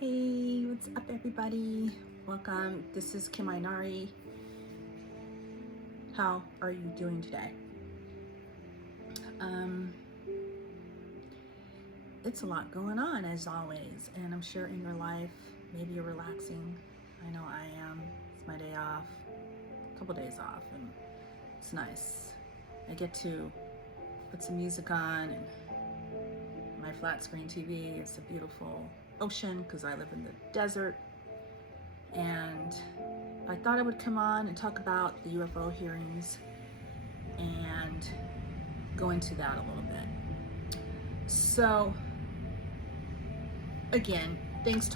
Hey, what's up everybody? Welcome. This is Kim Ainari. How are you doing today? It's a lot going on as always, and I'm sure in your life, maybe you're relaxing. I know I am. It's my day off, a couple days off, and it's nice. I get to put some music on and my flat screen TV. It's a beautiful ocean because I live in the desert, and I thought I would come on and talk about the UFO hearings and go into that a little bit. So again, thanks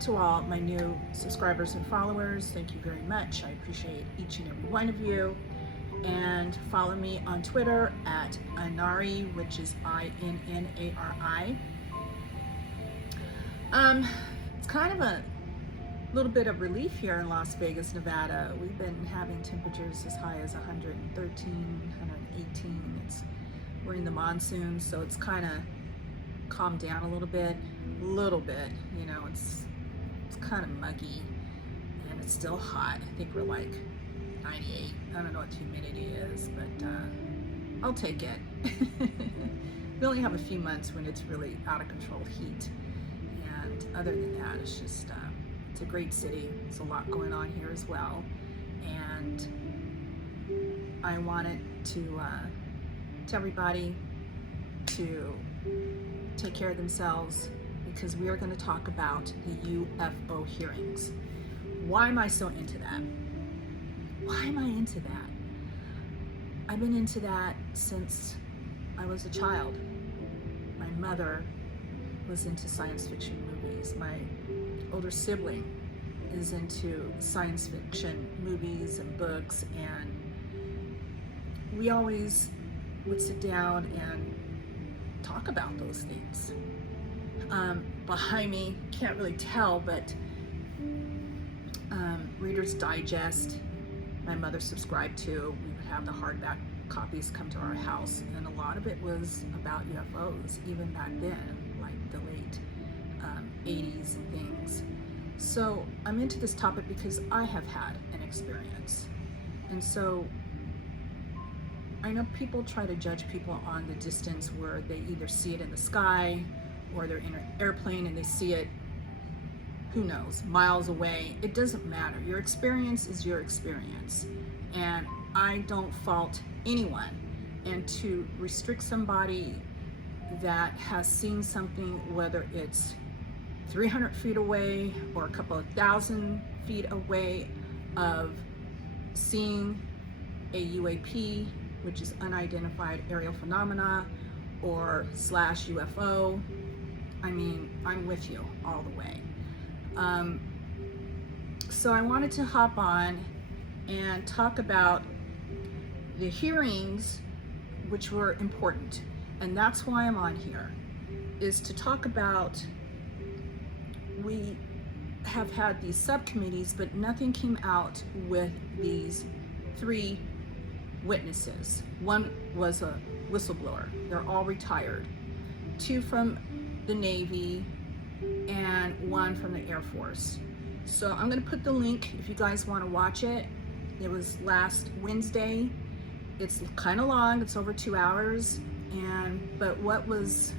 to all my new subscribers and followers. Thank you very much. I appreciate each and every one of you. And follow me on Twitter at Ainari, which is INNARI. It's kind of a little bit of relief here in Las Vegas, Nevada. We've been having temperatures as high as 113, 118. We're in the monsoon, so it's kind of calmed down a little bit. You know, it's kind of muggy and it's still hot. I think we're like 98. I don't know what humidity is, but I'll take it. We only have a few months when it's really out of control heat, and other than that, it's just it's a great city. There's a lot going on here as well, and I wanted to tell everybody to take care of themselves, because we are going to talk about the UFO hearings. Why am I so into that? Why am I into that? I've been into that since I was a child. My mother was into science fiction movies. My older sibling is into science fiction movies and books, and we always would sit down and talk about those things. Behind me, can't really tell, but Reader's Digest, my mother subscribed to. We would have the hardback copies come to our house, and a lot of it was about UFOs, even back then, like the late 80s and things. So I'm into this topic because I have had an experience. And so I know people try to judge people on the distance, where they either see it in the sky or they're in an airplane and they see it, who knows, miles away. It doesn't matter. Your experience is your experience, and I don't fault anyone. And to restrict somebody that has seen something, whether it's 300 feet away or a couple of thousand feet away, of seeing a UAP, which is unidentified aerial phenomena, or slash UFO, I mean, I'm with you all the way. So I wanted to hop on and talk about the hearings, which were important. And that's why I'm on here, is to talk about, we have had these subcommittees, but nothing came out with these 3 witnesses. One was a whistleblower. They're all retired. 2 from the Navy and 1 from the Air Force. So I'm going to put the link if you guys want to watch it. It was last Wednesday. It's kind of long. It's over 2 hours. But what was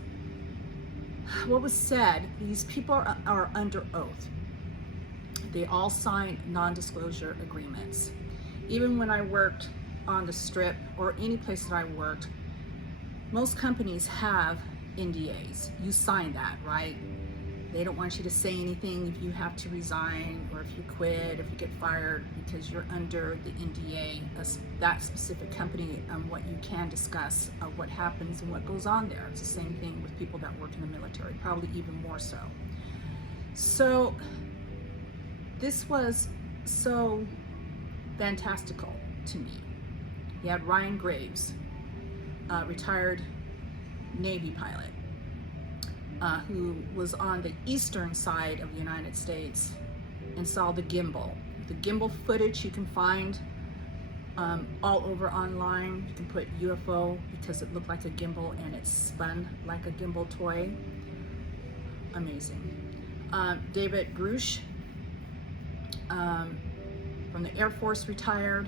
said, these people are under oath. They all signed non-disclosure agreements. Even when I worked on the Strip or any place that I worked, most companies have NDAs. You sign that, right? They don't want you to say anything if you have to resign, or if you quit, if you get fired, because you're under the NDA, that specific company, what you can discuss of what happens and what goes on there. It's the same thing with people that work in the military, probably even more so. So this was so fantastical to me. You had Ryan Graves, retired Navy pilot, who was on the eastern side of the United States and saw the gimbal. The gimbal footage you can find all over online. You can put UFO because it looked like a gimbal and it spun like a gimbal toy. Amazing. David Grush from the Air Force, retired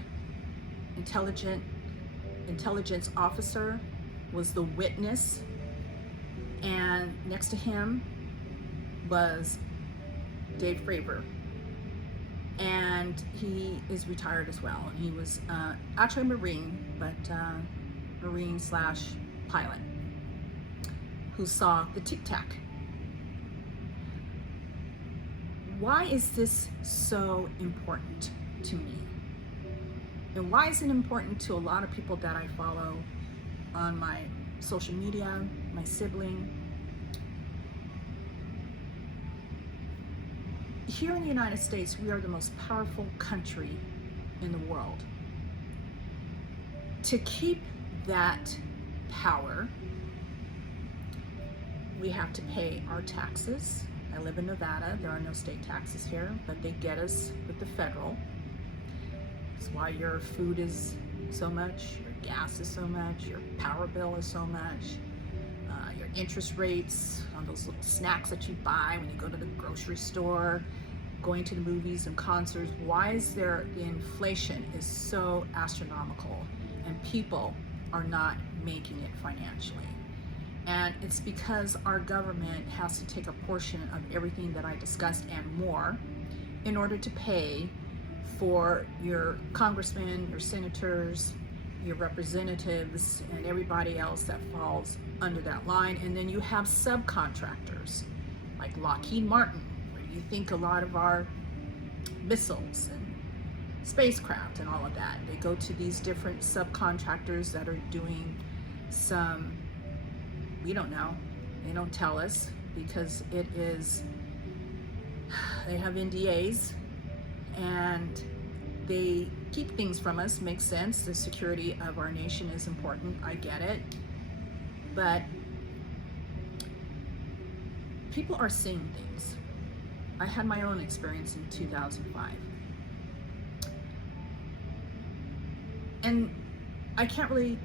intelligence officer, was the witness, and next to him was Dave Fravor, and he is retired as well. And he was actually a Marine, but Marine slash pilot, who saw the Tic Tac. Why is this so important to me? And why is it important to a lot of people that I follow on my social media, my sibling? Here in the United States, we are the most powerful country in the world. To keep that power, we have to pay our taxes. I live in Nevada. There are no state taxes here, but they get us with the federal. That's why your food is so much, your gas is so much, your power bill is so much, your interest rates on those little snacks that you buy when you go to the grocery store, going to the movies and concerts. Why is there, the inflation is so astronomical and people are not making it financially? And it's because our government has to take a portion of everything that I discussed and more in order to pay for your congressmen, your senators, your representatives, and everybody else that falls under that line. And then you have subcontractors like Lockheed Martin, where you think a lot of our missiles and spacecraft and all of that, they go to these different subcontractors that are doing some, we don't know, they don't tell us because it is, they have NDAs and they keep things from us. Makes sense. The security of our nation is important. I get it. But people are seeing things. I had my own experience in 2005. And I can't really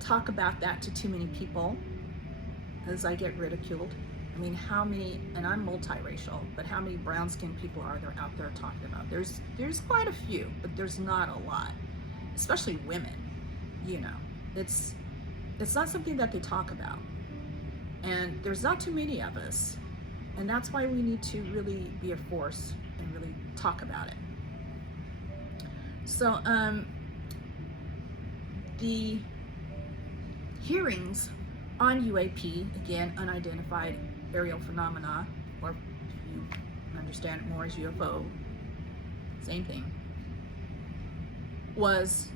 talk about that to too many people as I get ridiculed. I mean, how many, and I'm multiracial, but how many brown-skinned people are there out there talking about? There's quite a few, but there's not a lot, especially women. You know, it's not something that they talk about, and there's not too many of us, and that's why we need to really be a force and really talk about it. So the hearings on UAP, again, unidentified aerial phenomena, or if you understand it more as UFO, same thing, was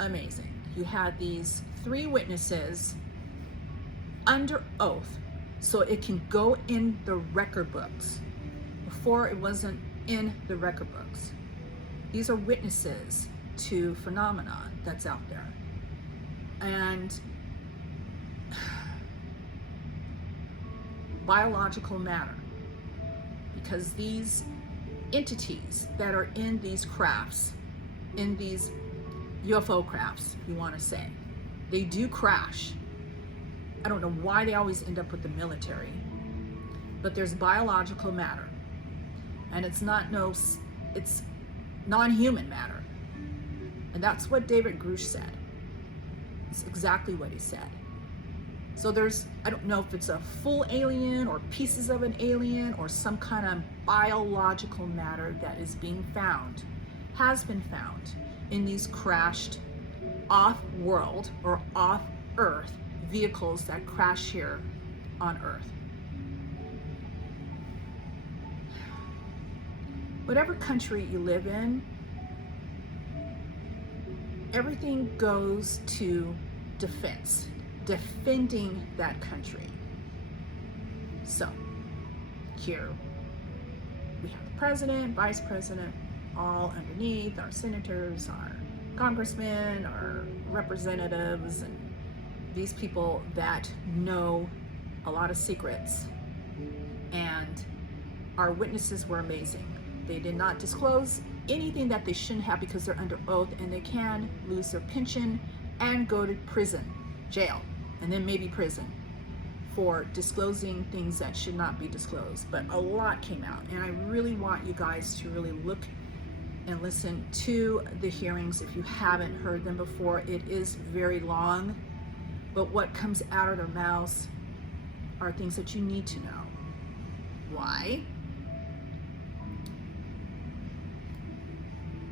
amazing. You had these 3 witnesses under oath, so it can go in the record books. Before, it wasn't in the record books. These are witnesses to phenomena that's out there. And biological matter, because these entities that are in these crafts, in these UFO crafts, if you want to say, they do crash. I don't know why they always end up with the military, but there's biological matter, and it's non-human matter, and that's what David Grush said. It's exactly what he said. So I don't know if it's a full alien or pieces of an alien or some kind of biological matter that is being found, has been found in these crashed off-world or off-Earth vehicles that crash here on Earth. Whatever country you live in, everything goes to defense. Defending that country. So here we have the president, vice president, all underneath, our senators, our congressmen, our representatives, and these people that know a lot of secrets. And our witnesses were amazing. They did not disclose anything that they shouldn't have because they're under oath, and they can lose their pension and go to prison, jail, and then maybe prison for disclosing things that should not be disclosed, but a lot came out, and I really want you guys to really look and listen to the hearings if you haven't heard them before. It is very long, but what comes out of their mouths are things that you need to know. Why?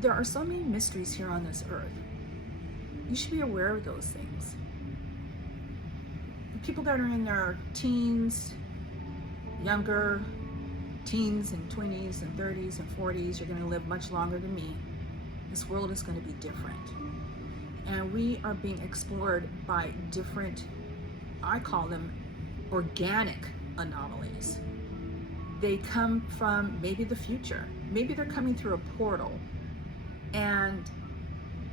There are so many mysteries here on this earth. You should be aware of those things. The people that are in their teens, younger, teens and 20s and 30s and 40s, you're going to live much longer than me. This world is going to be different. And we are being explored by different, I call them organic anomalies. They come from maybe the future. Maybe they're coming through a portal, and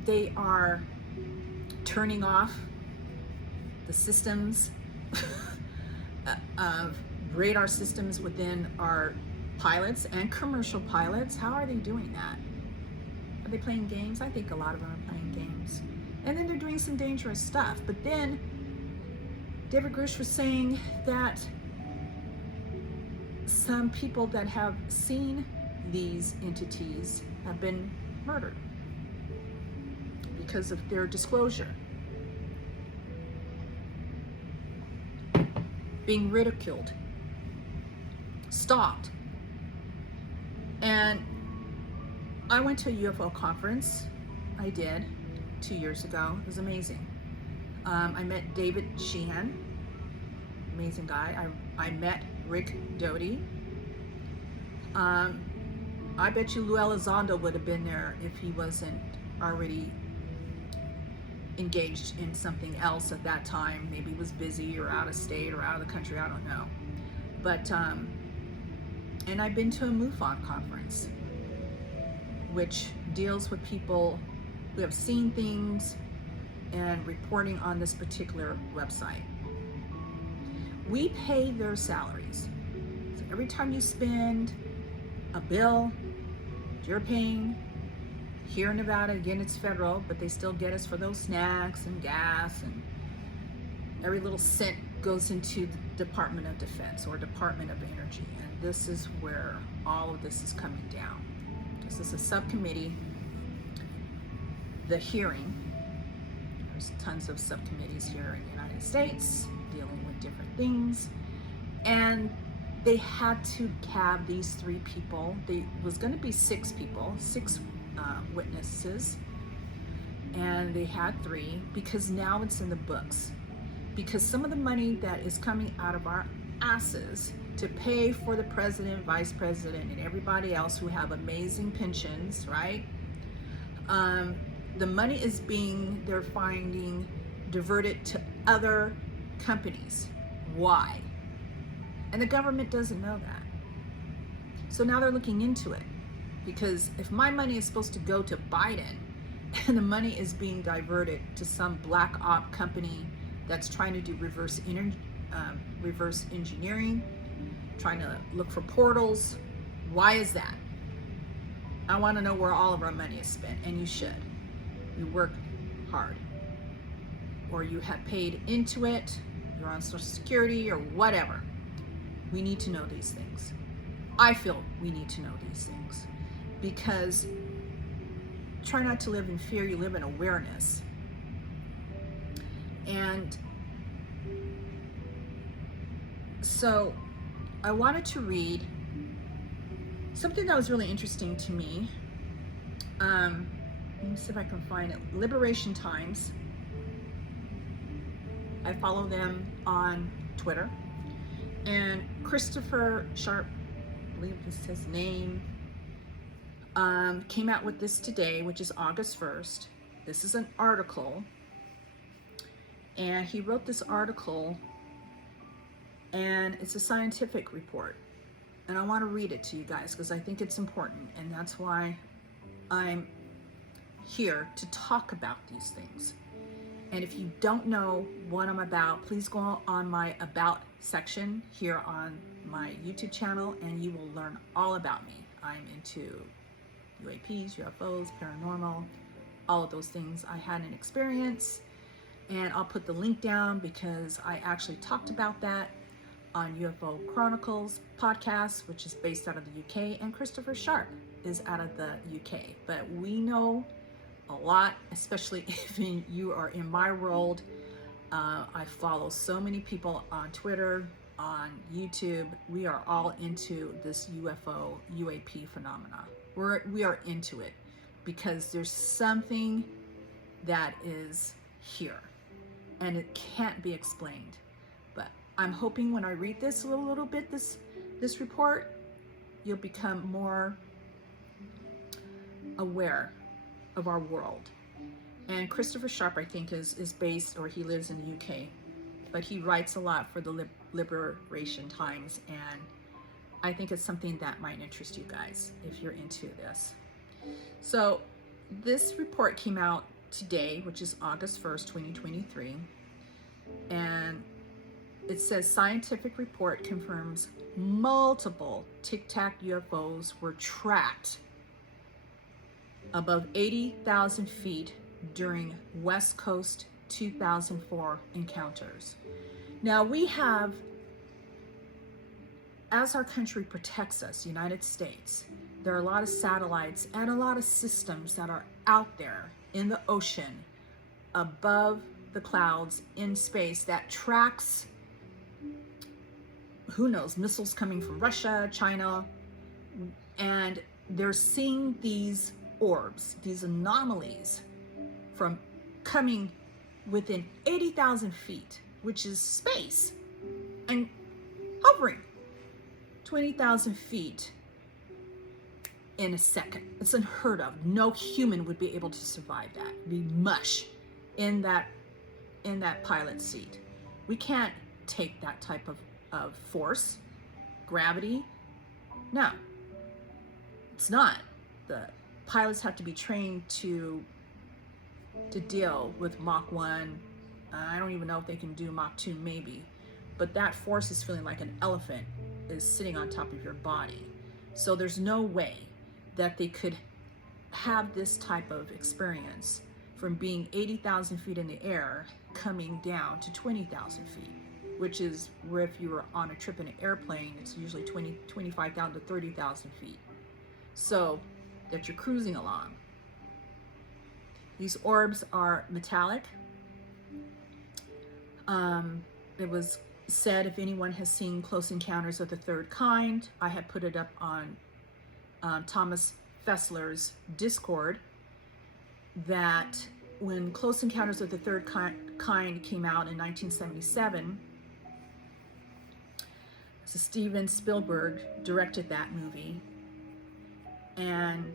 they are turning off the systems of radar systems within our pilots and commercial pilots. How are they doing that? Are they playing games? I think a lot of them are playing games. And then they're doing some dangerous stuff. But then David Grush was saying that some people that have seen these entities have been murdered because of their disclosure, being ridiculed, stalked. And I went to a UFO conference. I did 2 years ago. It was amazing. I met David Sheehan, amazing guy. I met Rick Doty. I bet you Lou Elizondo would have been there if he wasn't already engaged in something else at that time. Maybe he was busy or out of state or out of the country, I don't know. But, and I've been to a MUFON conference, which deals with people who have seen things and reporting on this particular website. We pay their salaries. So every time you spend a bill, you're paying. Here in Nevada, again, it's federal, but they still get us for those snacks and gas, and every little cent goes into the Department of Defense or Department of Energy. And this is where all of this is coming down. This is a subcommittee. The hearing, there's tons of subcommittees here in the United States dealing with different things. And they had to have these 3 people. There was going to be 6 people, 6 witnesses, and they had 3 because now it's in the books. Because some of the money that is coming out of our asses to pay for the president, vice president, and everybody else who have amazing pensions, right? The money is being, they're finding, diverted to other companies. Why? And the government doesn't know that. So now they're looking into it. Because if my money is supposed to go to Biden and the money is being diverted to some black op company that's trying to do reverse engineering, trying to look for portals, why is that? I want to know where all of our money is spent, and you should. You work hard, or you have paid into it, you're on Social Security or whatever. We need to know these things. I feel we need to know these things. Because try not to live in fear, you live in awareness. And so I wanted to read something that was really interesting to me. Let me see if I can find it. Liberation Times. I follow them on Twitter. And Christopher Sharp, I believe this is his name, came out with this today, which is August 1st. This is an article, and he wrote this article, and it's a scientific report, and I want to read it to you guys because I think it's important, and that's why I'm here to talk about these things. And if you don't know what I'm about, please go on my About section here on my YouTube channel, and you will learn all about me. I'm into UAPs, UFOs, paranormal, all of those things. I had an experience And I'll put the link down because I actually talked about that on UFO Chronicles podcast, which is based out of the UK, and Christopher Sharp is out of the UK. But we know a lot, especially if you are in my world. I follow so many people on Twitter, on YouTube. We are all into this UFO, UAP phenomena. We are into it because there's something that is here and it can't be explained. But I'm hoping when I read this a little bit, this report, you'll become more aware of our world. And Christopher Sharp, I think, is based, or he lives in the UK, but he writes a lot for the Liberation Times, and I think it's something that might interest you guys if you're into this. So this report came out today, which is August 1st, 2023, and it says scientific report confirms multiple Tic Tac UFOs were tracked above 80,000 feet during West Coast 2004 encounters. Now we have, as our country protects us, United States, there are a lot of satellites and a lot of systems that are out there in the ocean, above the clouds, in space, that tracks, who knows, missiles coming from Russia, China, and they're seeing these orbs, these anomalies from coming within 80,000 feet, which is space, and hovering 20,000 feet in a second. It's unheard of. No human would be able to survive that. It'd be mush in that pilot seat. We can't take that type of force, gravity. No, it's not. The pilots have to be trained to deal with Mach 1. I don't even know if they can do Mach 2, maybe. But that force is feeling like an elephant is sitting on top of your body. So there's no way that they could have this type of experience from being 80,000 feet in the air coming down to 20,000 feet, which is where if you were on a trip in an airplane, it's usually 25,000 to 30,000 feet. So that you're cruising along. These orbs are metallic. It was said if anyone has seen Close Encounters of the Third Kind, I had put it up on Thomas Fessler's Discord, that when Close Encounters of the Third Kind came out in 1977, so Steven Spielberg directed that movie, and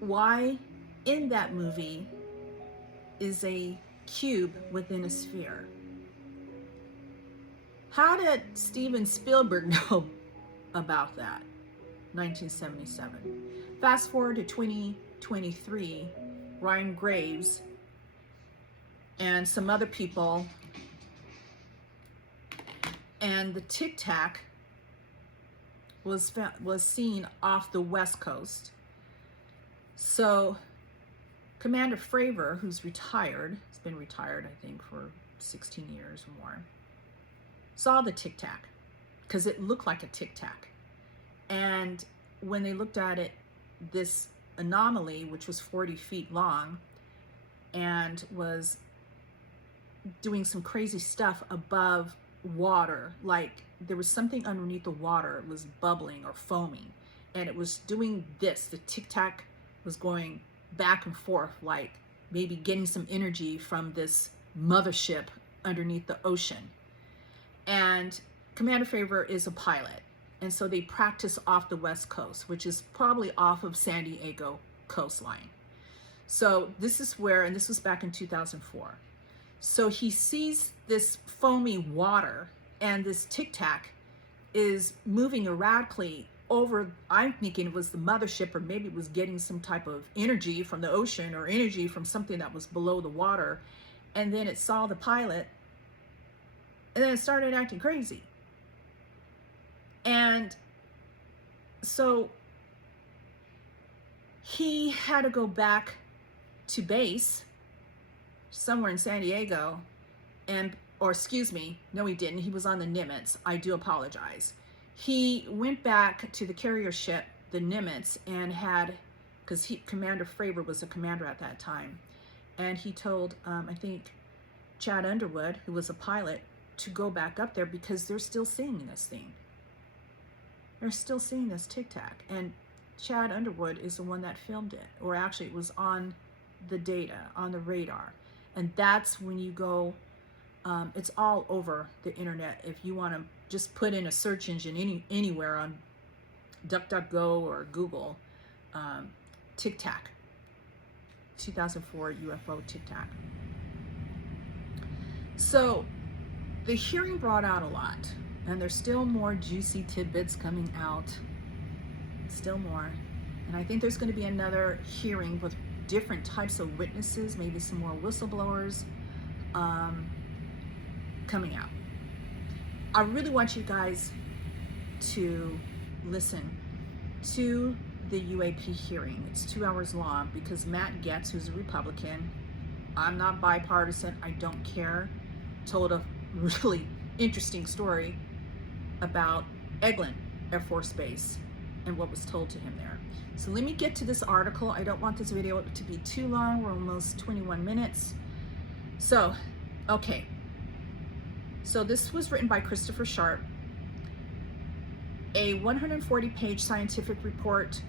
why in that movie is a cube within a sphere? How did Steven Spielberg know about that? 1977. Fast forward to 2023, Ryan Graves and some other people, and the Tic Tac was seen off the West Coast. So Commander Fravor, who's retired, he's been retired I think for 16 years or more, saw the Tic Tac because it looked like a Tic Tac. And when they looked at it, this anomaly, which was 40 feet long and was doing some crazy stuff above water, like there was something underneath the water, it was bubbling or foaming, and it was doing this. The Tic Tac was going back and forth, like maybe getting some energy from this mothership underneath the ocean. And Commander Fravor is a pilot, and so they practice off the West Coast, which is probably off of San Diego coastline. So this is where, and this was back in 2004. So he sees this foamy water, and this Tic Tac is moving erratically over, I'm thinking it was the mothership, or maybe it was getting some type of energy from the ocean or energy from something that was below the water. And then it saw the pilot, and then it started acting crazy. And so he had to go back to base somewhere in San Diego, and, or excuse me, no he didn't, he was on the Nimitz, I do apologize. He went back to the carrier ship, the Nimitz, and had, because Commander Fravor was the commander at that time, and he told, I think, Chad Underwood, who was a pilot, to go back up there because they're still seeing this thing. They're still seeing this Tic Tac. And Chad Underwood is the one that filmed it, or actually it was on the data, on the radar. And that's when you go, it's all over the internet. If you want to just put in a search engine anywhere on DuckDuckGo or Google, Tic Tac, 2004 UFO Tic Tac. So the hearing brought out a lot, and there's still more juicy tidbits coming out, still more. And I think there's going to be another hearing with different types of witnesses, maybe some more whistleblowers coming out. I really want you guys to listen to the UAP hearing. It's 2 hours long because Matt Gaetz, who's a Republican, I'm not bipartisan, I don't care, told a really interesting story about Eglin Air Force Base and what was told to him there. So let me get to this article. I don't want this video to be too long. We're almost 21 minutes. So, okay. So this was written by Christopher Sharp. A 140-page scientific report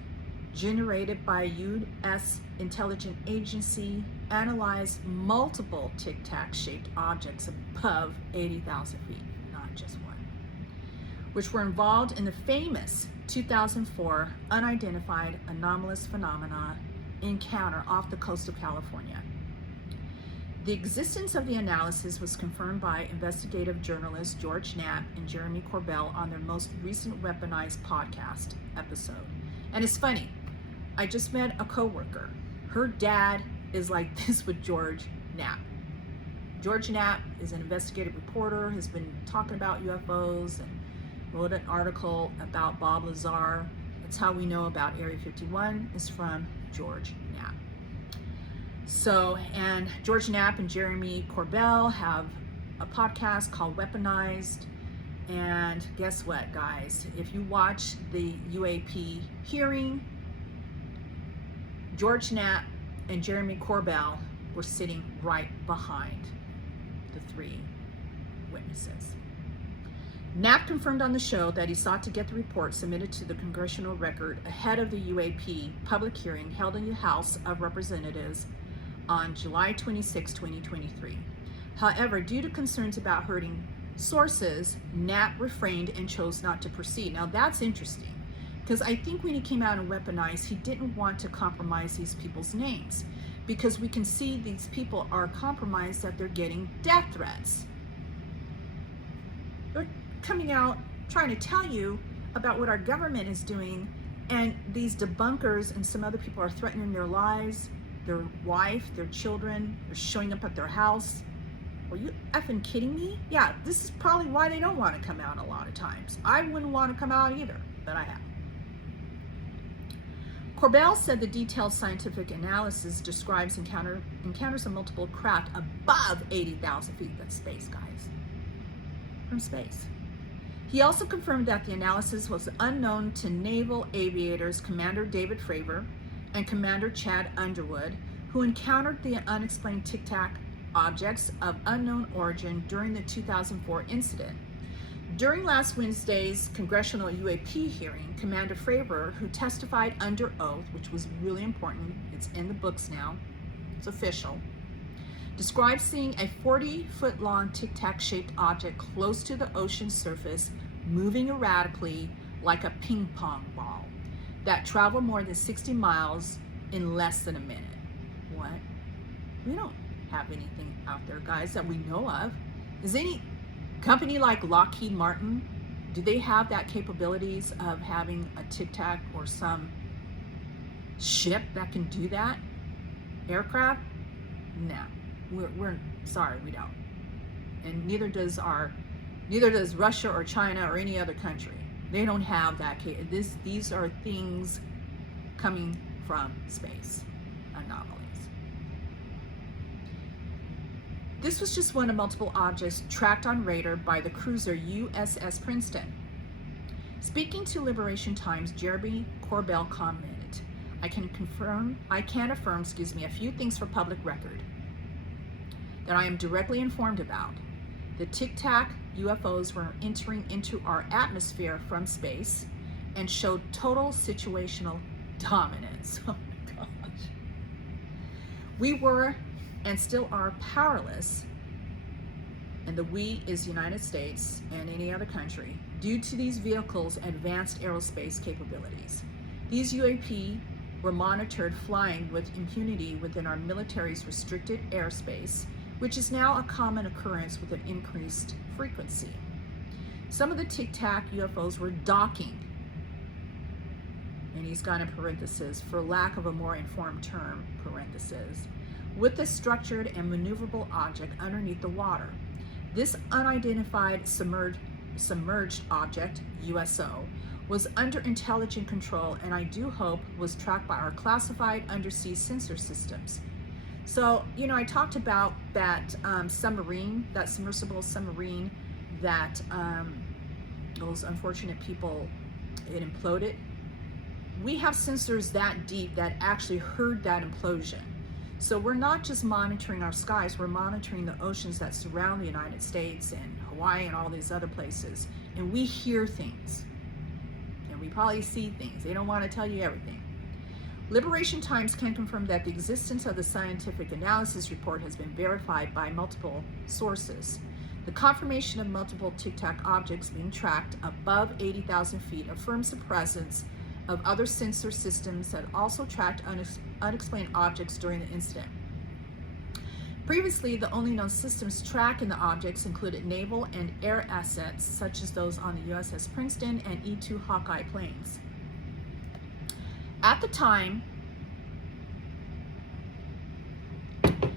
generated by U.S. intelligence agency analyzed multiple Tic Tac shaped objects above 80,000 feet, not just one, which were involved in the famous 2004 unidentified anomalous phenomena encounter off the coast of California. The existence of the analysis was confirmed by investigative journalists George Knapp and Jeremy Corbell on their most recent Weaponized podcast episode. And it's funny, I just met a coworker. Her dad is like this with George Knapp. George Knapp is an investigative reporter, has been talking about UFOs and wrote an article about Bob Lazar. That's how we know about Area 51, is from George Knapp. So, and George Knapp and Jeremy Corbell have a podcast called Weaponized. And guess what, guys? If you watch the UAP hearing, George Knapp and Jeremy Corbell were sitting right behind the three witnesses. Knapp confirmed on the show that he sought to get the report submitted to the congressional record ahead of the UAP public hearing held in the House of Representatives on July 26, 2023. However, due to concerns about hurting sources, Knapp refrained and chose not to proceed. Now that's interesting, because I think when he came out and weaponized, he didn't want to compromise these people's names, because we can see these people are compromised, that they're getting death threats. They're coming out trying to tell you about what our government is doing, and these debunkers and some other people are threatening their lives, their wife, their children. They're showing up at their house. Are you effing kidding me? Yeah, this is probably why they don't want to come out a lot of times. I wouldn't want to come out either, but I have. Corbell said the detailed scientific analysis describes encounters of multiple craft above 80,000 feet. That's space, guys. From space. He also confirmed that the analysis was unknown to naval aviators Commander David Fravor and Commander Chad Underwood, who encountered the unexplained Tic Tac objects of unknown origin during the 2004 incident. During last Wednesday's congressional UAP hearing, Commander Fravor, who testified under oath, which was really important, it's in the books now, it's official, described seeing a 40-foot-long Tic Tac shaped object close to the ocean surface, moving erratically like a ping pong ball that traveled more than 60 miles in less than a minute. What? We don't have anything out there, guys, that we know of. Is any company like Lockheed Martin, do they have that capabilities of having a Tic Tac or some ship that can do that? Aircraft? No, we're sorry, we don't. And neither does Russia or China or any other country. They don't have that. These are things coming from space, anomalies. This was just one of multiple objects tracked on radar by the cruiser USS Princeton. Speaking to Liberation Times, Jeremy Corbell commented, I can affirm, a few things for public record that I am directly informed about. The Tic Tac UFOs were entering into our atmosphere from space and showed total situational dominance. Oh my gosh. We were and still are powerless, and the we is United States and any other country, due to these vehicles' advanced aerospace capabilities. These UAP were monitored flying with impunity within our military's restricted airspace, which is now a common occurrence with an increased frequency. Some of the Tic Tac UFOs were docking, and he's got in parentheses, for lack of a more informed term, parentheses, with a structured and maneuverable object underneath the water. This unidentified submerged object, USO, was under intelligent control, and I do hope was tracked by our classified undersea sensor systems. So, you know, I talked about that submarine, that submersible submarine that those unfortunate people, it imploded. We have sensors that deep that actually heard that implosion. So we're not just monitoring our skies, we're monitoring the oceans that surround the United States and Hawaii and all these other places. And we hear things. And we probably see things. They don't want to tell you everything. Liberation Times can confirm that the existence of the scientific analysis report has been verified by multiple sources. The confirmation of multiple Tic Tac objects being tracked above 80,000 feet affirms the presence of other sensor systems that also tracked unexplained objects during the incident. Previously, the only known systems tracking the objects included naval and air assets, such as those on the USS Princeton and E-2 Hawkeye planes. At the time,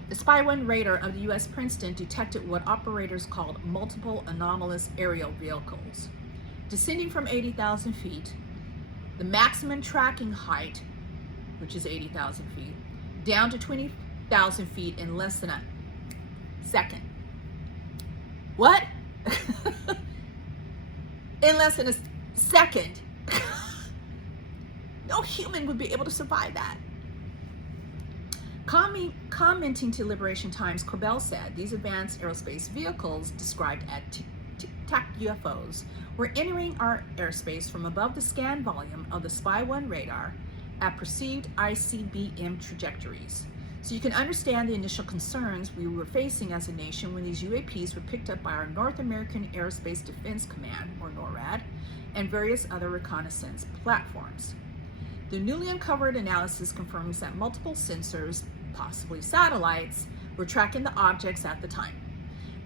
the Spy-1 radar of the US Princeton detected what operators called multiple anomalous aerial vehicles. Descending from 80,000 feet, the maximum tracking height, which is 80,000 feet, down to 20,000 feet in less than a second. What? In less than a second. No human would be able to survive that. Commenting to Liberation Times, Corbell said these advanced aerospace vehicles, described as Tic Tac UFOs, were entering our airspace from above the scan volume of the Spy-1 radar at perceived ICBM trajectories. So you can understand the initial concerns we were facing as a nation when these UAPs were picked up by our North American Aerospace Defense Command, or NORAD, and various other reconnaissance platforms. The newly uncovered analysis confirms that multiple sensors, possibly satellites, were tracking the objects at the time.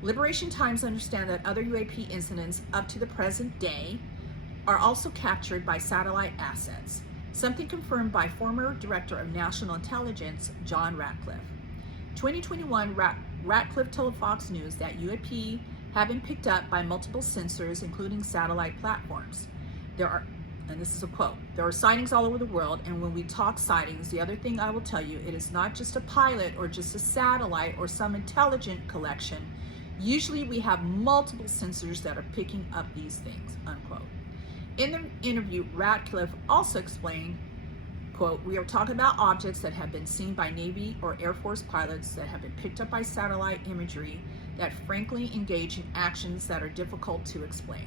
Liberation Times understand that other UAP incidents up to the present day are also captured by satellite assets, something confirmed by former Director of National Intelligence, John Ratcliffe. 2021, Ratcliffe told Fox News that UAP have been picked up by multiple sensors, including satellite platforms. There are, and this is a quote, there are sightings all over the world, and when we talk sightings, the other thing I will tell you, it is not just a pilot or just a satellite or some intelligent collection. Usually we have multiple sensors that are picking up these things, unquote. In the interview, Ratcliffe also explained, quote, we are talking about objects that have been seen by Navy or Air Force pilots that have been picked up by satellite imagery that frankly engage in actions that are difficult to explain.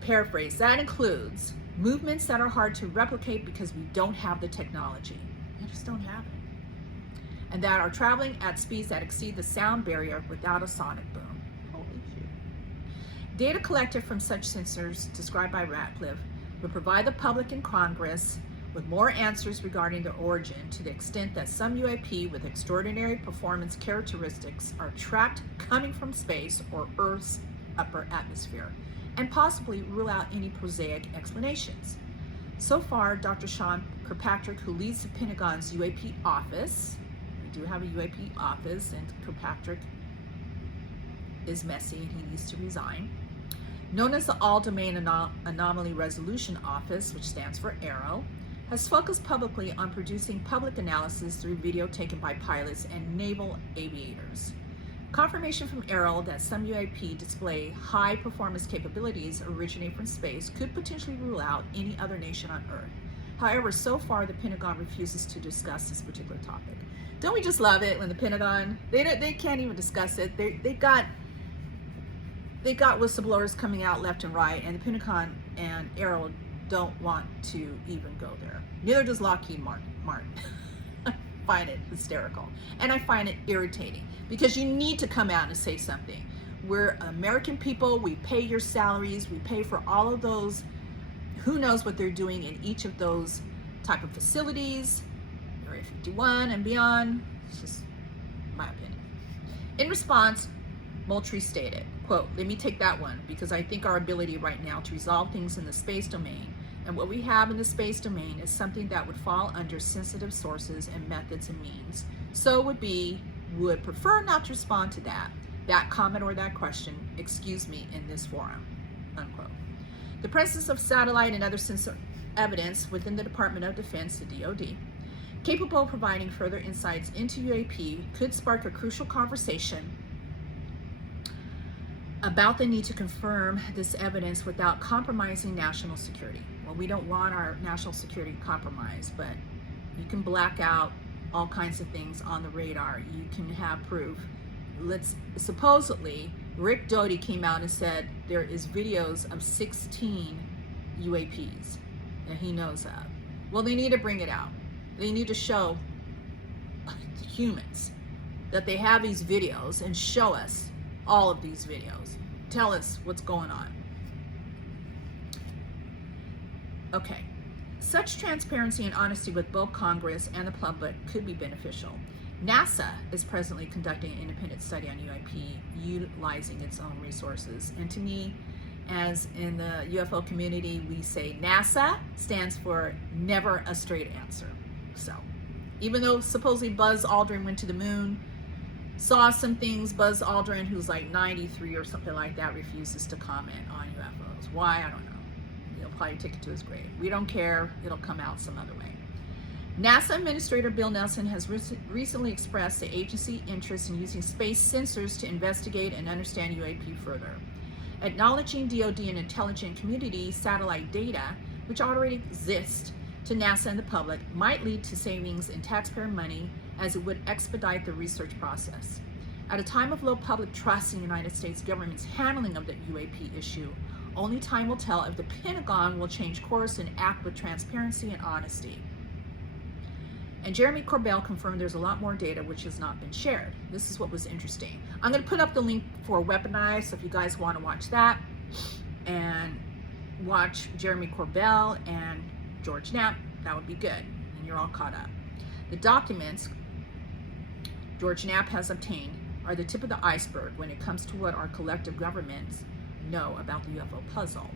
Paraphrase, that includes movements that are hard to replicate because we don't have the technology. We just don't have it. And that are traveling at speeds that exceed the sound barrier without a sonic boom. Holy shit. Data collected from such sensors, described by Ratcliffe, would provide the public and Congress with more answers regarding their origin, to the extent that some UAP with extraordinary performance characteristics are tracked coming from space or Earth's upper atmosphere, and possibly rule out any prosaic explanations. So far, Dr. Sean Kirkpatrick, who leads the Pentagon's UAP office, we do have a UAP office, and Kirkpatrick is messy and he needs to resign, known as the All Domain Anomaly Resolution Office, which stands for ARROW, has focused publicly on producing public analysis through video taken by pilots and naval aviators. Confirmation from Errol that some UAP display high performance capabilities originate from space could potentially rule out any other nation on Earth. However, so far the Pentagon refuses to discuss this particular topic. Don't we just love it when the Pentagon, they can't even discuss it. They got whistleblowers coming out left and right, and the Pentagon and Errol don't want to even go there. Neither does Lockheed Martin. I find it hysterical, and I find it irritating, because you need to come out and say something. We're American people, we pay your salaries, we pay for all of those, who knows what they're doing in each of those type of facilities, Area 51 and beyond. It's just my opinion. In response, Moultrie stated, quote, "Let me take that one, because I think our ability right now to resolve things in the space domain and what we have in the space domain is something that would fall under sensitive sources and methods and means. So would prefer not to respond to that comment or that question, excuse me, in this forum," unquote. The presence of satellite and other sensor evidence within the Department of Defense, the DoD, capable of providing further insights into UAP could spark a crucial conversation about the need to confirm this evidence without compromising national security. Well, we don't want our national security compromised, but you can black out all kinds of things on the radar. You can have proof. Supposedly, Rick Doty came out and said there is videos of 16 UAPs that he knows of. Well, they need to bring it out. They need to show humans that they have these videos and show us all of these videos. Tell us what's going on. Okay. Such transparency and honesty with both Congress and the public could be beneficial. NASA is presently conducting an independent study on UAP, utilizing its own resources. And to me, as in the UFO community, we say NASA stands for never a straight answer. So, even though supposedly Buzz Aldrin went to the moon, saw some things, Buzz Aldrin, who's like 93 or something like that, refuses to comment on UFOs. Why? I don't know. He'll probably take it to his grave. We don't care. It'll come out some other way. NASA Administrator Bill Nelson has recently expressed the agency interest in using space sensors to investigate and understand UAP further. Acknowledging DoD and intelligence community satellite data, which already exist, to NASA and the public might lead to savings in taxpayer money, as it would expedite the research process. At a time of low public trust in the United States government's handling of the UAP issue, only time will tell if the Pentagon will change course and act with transparency and honesty. And Jeremy Corbell confirmed there's a lot more data which has not been shared. This is what was interesting. I'm going to put up the link for Weaponized, so if you guys want to watch that and watch Jeremy Corbell and George Knapp, that would be good, and you're all caught up. The documents George Knapp has obtained are the tip of the iceberg when it comes to what our collective governments know about the UFO puzzle.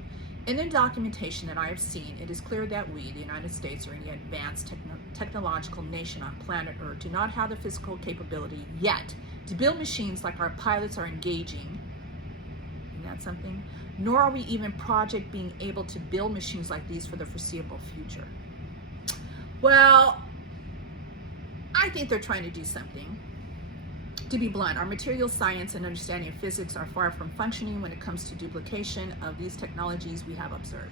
In the documentation that I have seen, it is clear that we, the United States, or any advanced technological nation on planet Earth, do not have the physical capability yet to build machines like our pilots are engaging. Isn't that something? Nor are we even project being able to build machines like these for the foreseeable future. Well, I think they're trying to do something. To be blunt, our material science and understanding of physics are far from functioning when it comes to duplication of these technologies we have observed.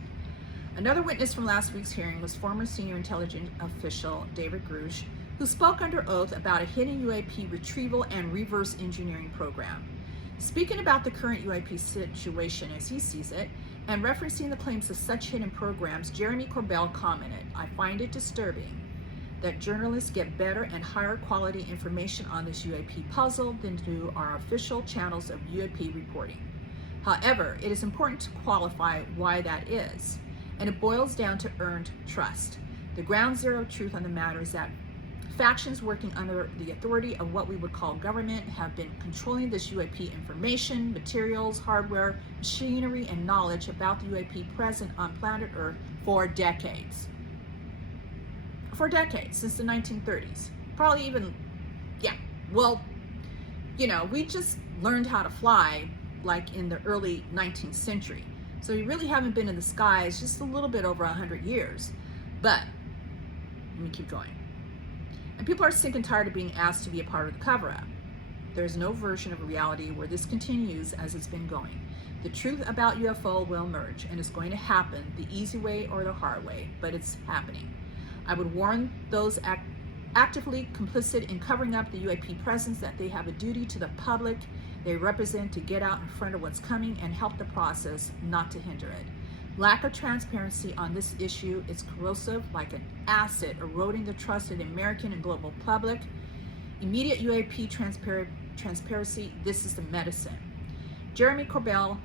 Another witness from last week's hearing was former senior intelligence official David Grush, who spoke under oath about a hidden UAP retrieval and reverse engineering program. Speaking about the current UAP situation as he sees it, and referencing the claims of such hidden programs, Jeremy Corbell commented, "I find it disturbing that journalists get better and higher quality information on this UAP puzzle than do our official channels of UAP reporting. However, it is important to qualify why that is, and it boils down to earned trust. The ground zero truth on the matter is that factions working under the authority of what we would call government have been controlling this UAP information, materials, hardware, machinery, and knowledge about the UAP present on planet Earth for decades. For decades, since the 1930s. Probably even, we just learned how to fly like in the early 19th century. So we really haven't been in the skies just a little bit over 100 years. But Let me keep going. And people are sick and tired of being asked to be a part of the cover-up. There's no version of reality where this continues as it's been going. The truth about UFO will emerge, and it's going to happen the easy way or the hard way, but it's happening. I would warn those actively complicit in covering up the UAP presence that they have a duty to the public they represent to get out in front of what's coming and help the process, not to hinder it. Lack of transparency on this issue is corrosive like an acid, eroding the trust of the American and global public. Immediate UAP transparency, this is the medicine. Jeremy Corbell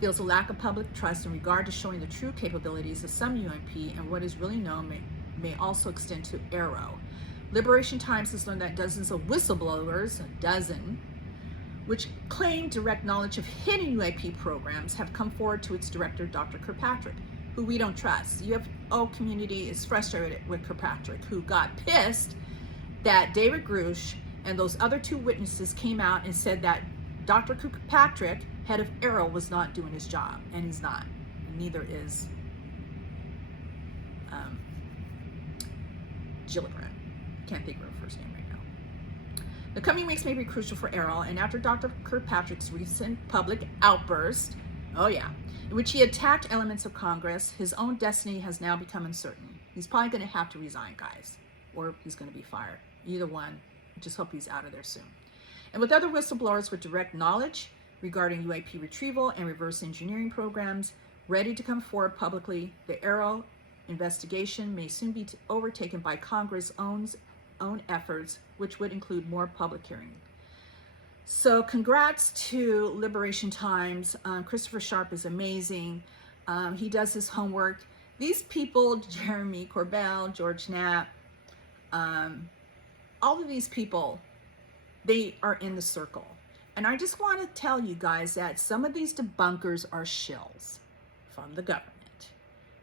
feels a lack of public trust in regard to showing the true capabilities of some UAP, and what is really known may also extend to Arrow. Liberation Times has learned that dozens of whistleblowers, a dozen, which claim direct knowledge of hidden UAP programs, have come forward to its director, Dr. Kirkpatrick, who we don't trust. The UFO community is frustrated with Kirkpatrick, who got pissed that David Grush and those other two witnesses came out and said that Dr. Kirkpatrick, head of Arrow, was not doing his job, and he's not. Neither is Gillibrand. Can't think of her first name right now. The coming weeks may be crucial for Arrow, and after Dr. Kirkpatrick's recent public outburst, in which he attacked elements of Congress, his own destiny has now become uncertain. He's probably going to have to resign, guys, or he's going to be fired. Either one. I just hope he's out of there soon. And with other whistleblowers with direct knowledge regarding UAP retrieval and reverse engineering programs ready to come forward publicly, the Arrow investigation may soon be overtaken by Congress' own efforts, which would include more public hearing. So congrats to Liberation Times. Christopher Sharp is amazing. He does his homework. These people, Jeremy Corbell, George Knapp, all of these people, they are in the circle. And I just want to tell you guys that some of these debunkers are shills from the government.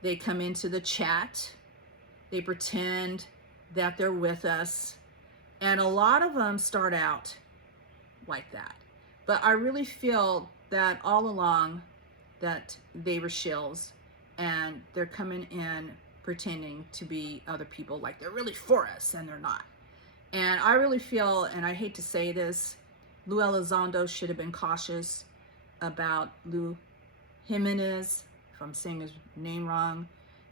They come into the chat, they pretend that they're with us, and a lot of them start out like that. But I really feel that all along that they were shills, and they're coming in pretending to be other people, like they're really for us, and they're not. And I really feel, and I hate to say this, Lou Elizondo should have been cautious about Lou Jimenez, if I'm saying his name wrong,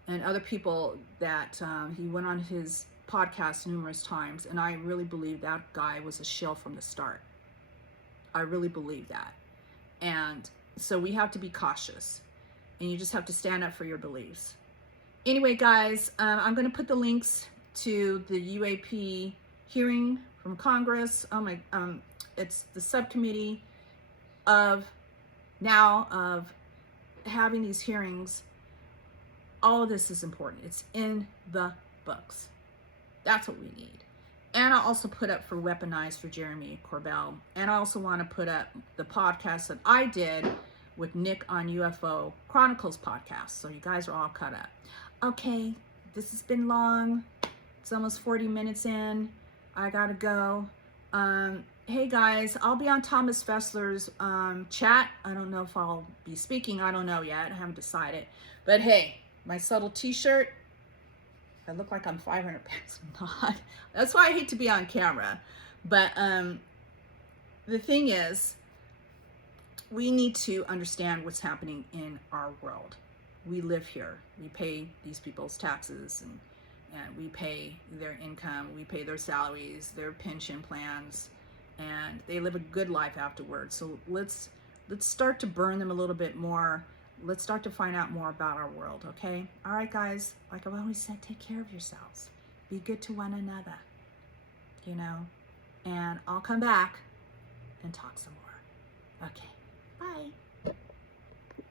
and other people that he went on his podcast numerous times, and I really believe that guy was a shill from the start. I really believe that. And so we have to be cautious, and you just have to stand up for your beliefs. Anyway, guys, I'm going to put the links to the UAP hearing from Congress. It's the subcommittee of having these hearings. All of this is important. It's in the books. That's what we need. And I also put up for Weaponized for Jeremy Corbell. And I also want to put up the podcast that I did with Nick on UFO Chronicles podcast. So you guys are all caught up. Okay, this has been long. It's almost 40 minutes in. I gotta go. Hey guys, I'll be on Thomas Fessler's chat. I don't know if I'll be speaking. I don't know yet. I haven't decided. But hey, my subtle t-shirt, I look like I'm 500 pounds. I'm not. That's why I hate to be on camera. But the thing is, we need to understand what's happening in our world. We live here. We pay these people's taxes, and we pay their income. We pay their salaries, their pension plans, and they live a good life afterwards. So let's start to burn them a little bit more. Let's start to find out more about our world, okay? All right, guys, like I've always said, take care of yourselves. Be good to one another, you know? And I'll come back and talk some more. Okay.